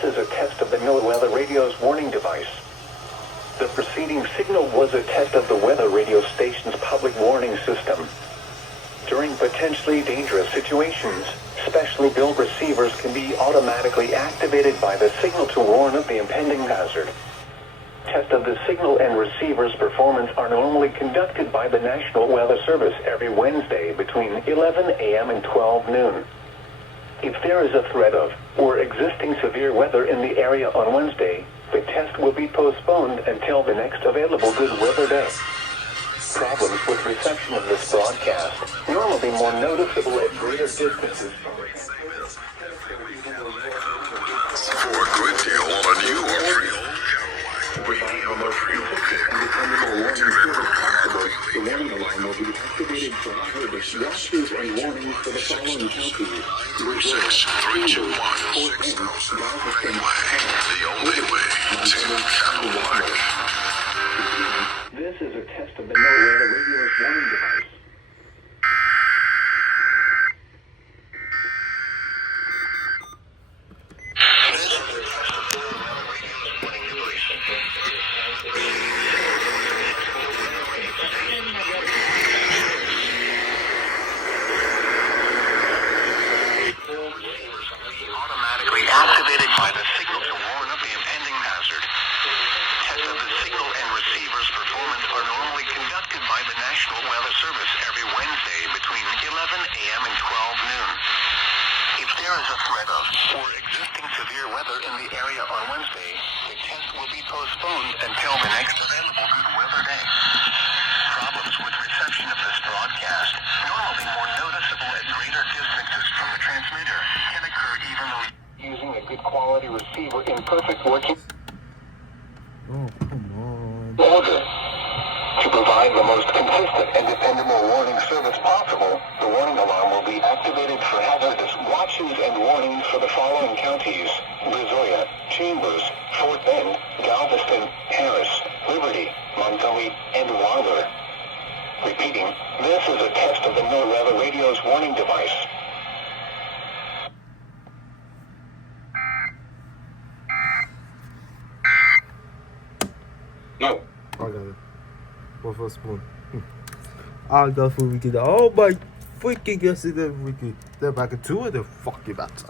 This is a test of the NOAA weather radio's warning device. The preceding signal was a test of the weather radio station's public warning system. During potentially dangerous situations, specially built receivers can be automatically activated by the signal to warn of the impending hazard. Tests of the signal and receiver's performance are normally conducted by the National Weather Service every Wednesday between 11 a.m. and 12 noon. If there is a threat of or existing severe weather in the area on Wednesday, the test will be postponed until the next available good weather day. Problems with reception of this broadcast, normally more noticeable at greater distances from the For a good deal on a new or free the warning alarm will be activated for hazardous watches and warnings for the following counties: 36321 the only way to Cadillac. This is a test of the NOAA weather radio's warning device. Automatically activated by the signal to warn of the impending hazard. Tests of the signal and receiver's performance are normally conducted by the National Weather Service every Wednesday between 11 a.m. and 12 noon. If there is a threat of or existing severe weather in the area on Wednesday, the test will be postponed until the next available good weather day. Problems with reception of this broadcast, normally more noticeable at greater distances from the transmitter, can occur even though Using a good quality receiver in perfect working Oh, come on. order. To provide the most consistent and dependable warning service possible, the warning alarm will be activated for hazardous watches and warnings for the following counties: Brazoria, Chambers, Fort Bend, Galveston, Harris, Liberty, Montgomery, and Waller. Repeating, this is a test of the NOAA weather radio's warning device. No. I got it. One for a spoon. I got food we get. Oh my freaking yes, it is. We get. They're back at 2 of the fucking bats.